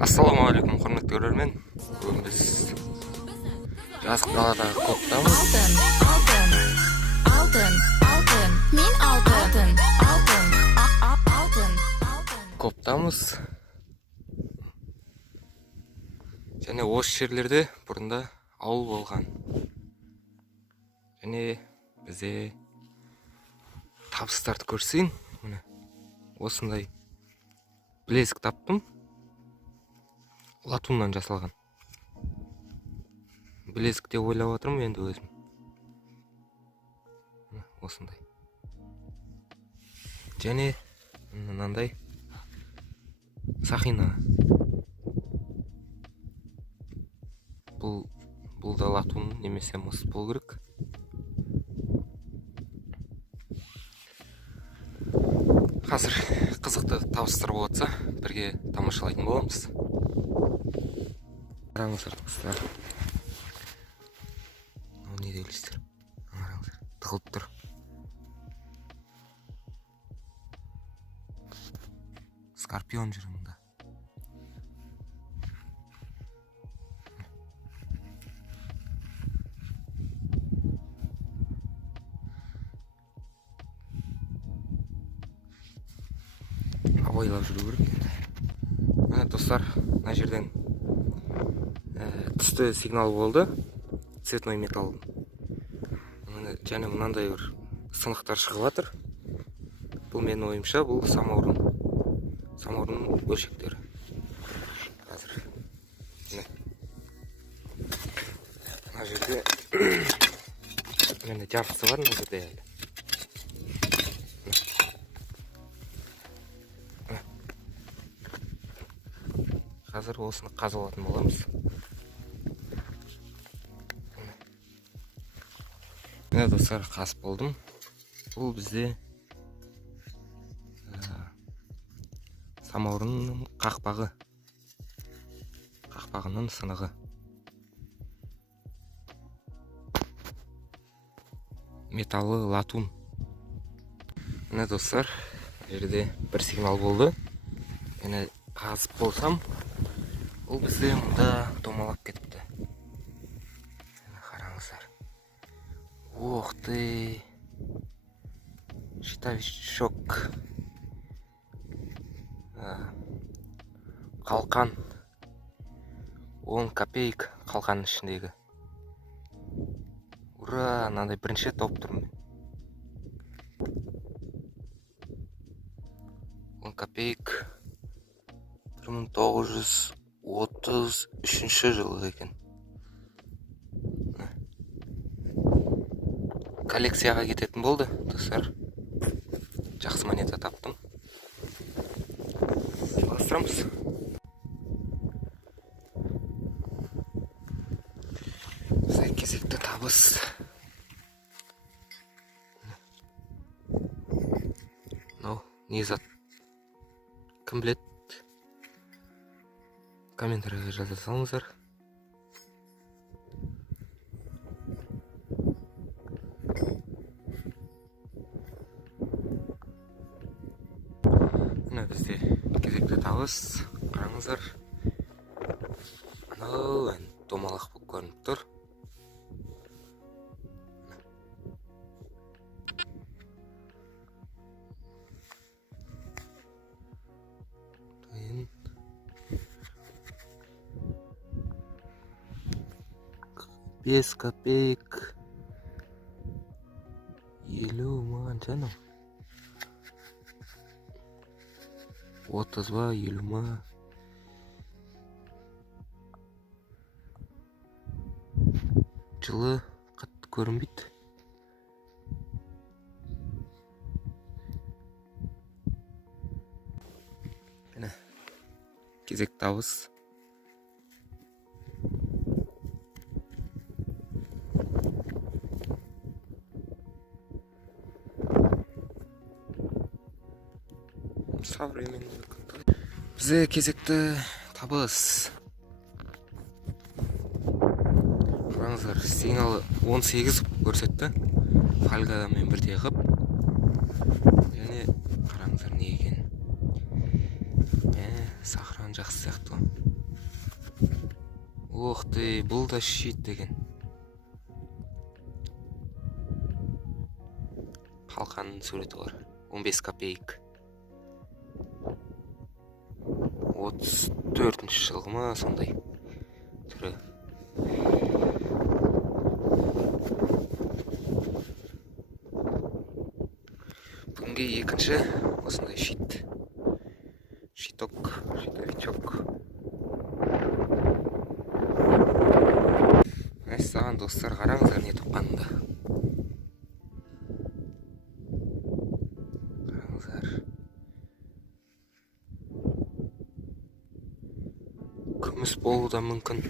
Ассалаумағалейкум, құрметті көрермен. Бүгін біз жазық даладағы клубтамыз. Клубтамыз. Және осы жерлерде бұрында ауыл болған. Және бізде табыстарды көрсең, осындай білезік таптым. Латуннан жасалған. Білезік деп ойлап отырмын енді өзім. Осындай. Және мынандай сақина. Бұл да латун немесе мыс болу керек. Қазір қызықты табыстар болатса, бірге тамашалайтын боламыз. Қараңыздар достар. Не дейлістер? Қараңыздар. Тығылып тұр. Скорпион жүр мұнда. Абайлап жүру керек енді. Міне достар, мына жерден түсті сигнал болды. Цветной металл. Және мынандай бір сынықтар шығып жатыр. Бұл менің ойымша, бұл самаурынның бөлшектері. Қазір. Мына жерде міне жарқысы бар, мына жерде әлі. Қазір осыны қазып алатын боламыз. Міне достар, қазып болдым. Бұл бізде самаурынның қақпағының сынығы. Металы латун. Міне достар, жерде бір сигнал болды. Мені қазып болсам, ол бізде мұнда домалап кетіпті. Қараңыздар. Ох ты! Щитовичок. Қалқан. 10 копейк қалқанның ішіндегі. Ура! Мынандай бірінші топ тұрмын. 10 копейк 1933 жылы екен. Коллекцияға кететін болды, достар. Жақсы монета таптым. Бастырамыз. Бізде кезекті табыс. Мынау не зат? Кім біледі? Комментарийға жаза салыңыздар. Мына бізде кезекті табыс. Қараңыздар. Анау домалақ болып көрініп тұр. Бес копейк 50 маған жаным. 30 ба, 50 ма. Жылы қатты көрінбейді. Міне, кезек табыс. Бізде кезекті табыс. Қараңыздар, сигналы 18 көрсетті. Фольгамен бірдей қып. Және қараңыздар не екен. Сахран жақсы сияқты. Ох ты, бұл да щит деген. Қалқанның суреті бар. 15 копейк. 34-ші жылғы ма сондай түрі. Бүгінге екінші осындай щит. Щитовичок. Саған достар, қараңыздар не тапқанымда. Қараңыздар. Күміс болуы да мүмкін.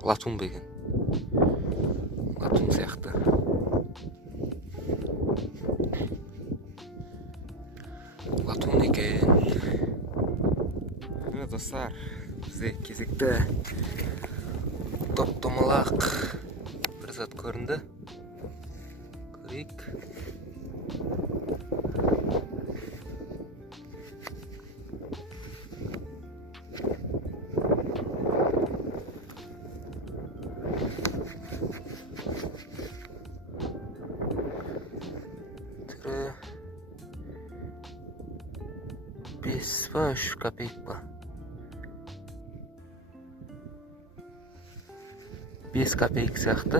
Латун беген. Латун сияқты. Латун екен. Міне достар, бізде кезекті топ-томалақ бір зат көрінді. Көрейік. Түрі 5 па 3 копейк па. 5 копейк сияқты.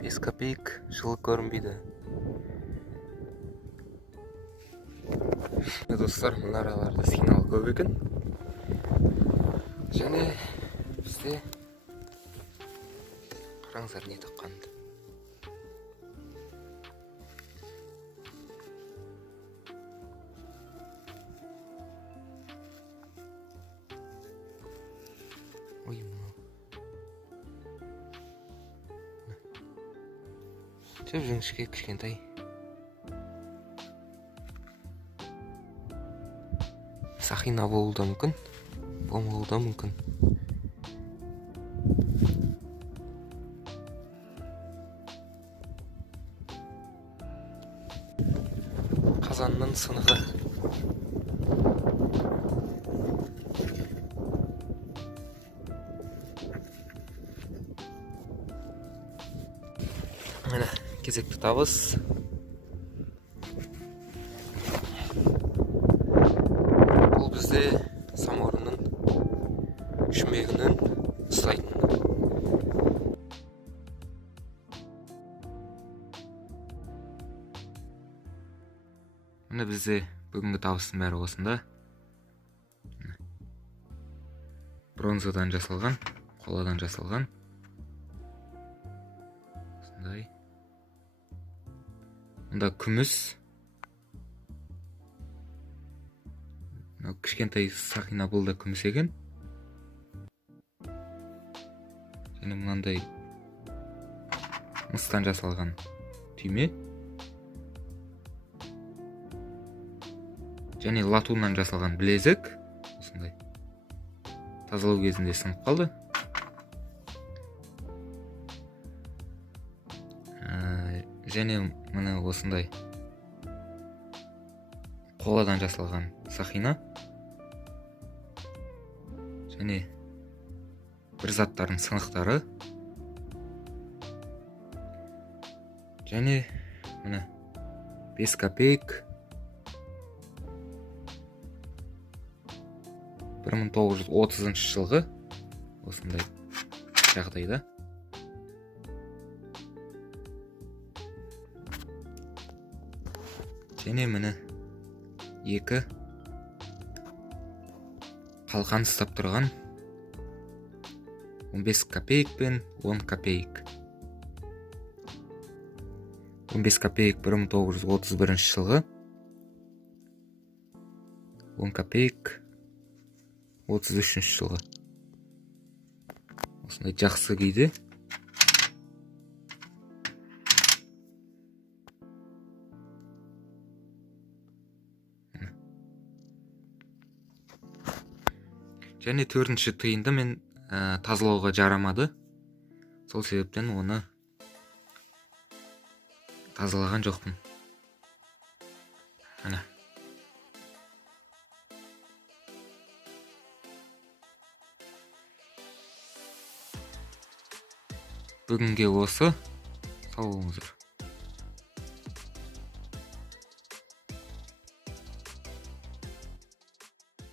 Бес копейк жылы көрінбейді. Достар, мына араларда сигнал көп екен. Және бізде қараңыздар не тапқанды. Ой, мынау. Жеп жіңішке кішкентай. Сақина болуы да мүмкін. Болмауы да мүмкін. Қазанның сынығы. Міне, кезекті табыс. Бұл бізде самаурынның шүмегінің ұстайтын. Міне бізде бүгінгі табыстың бәрі осында. Бронзадан жасалған, қоладан жасалған. Осындай. Мұнда күміс. Кішкентай сақина бұл да күміс екен. Және мынандай мыстан жасалған түйме. Және латуннан жасалған білезік. Осындай. Тазалау кезінде сынып қалды. Және мына осындай қоладан жасалған сақина. Және бір заттардың сынықтары. Және мына 5 копейк 1930 жылғы осындай жағдайда. Және міне екі қалқан ұстап тұрған 15 копейк пен 10 копейк. 15 копейк 1931 жылғы. 10 копейк 33 жылғы. Осындай жақсы күйде. Және 4-ші тиынды мен тазалауға жарамады. Сол себептен оны тазалаған жоқпын. Ана. Бүгінге осы. Сау болыңыздар.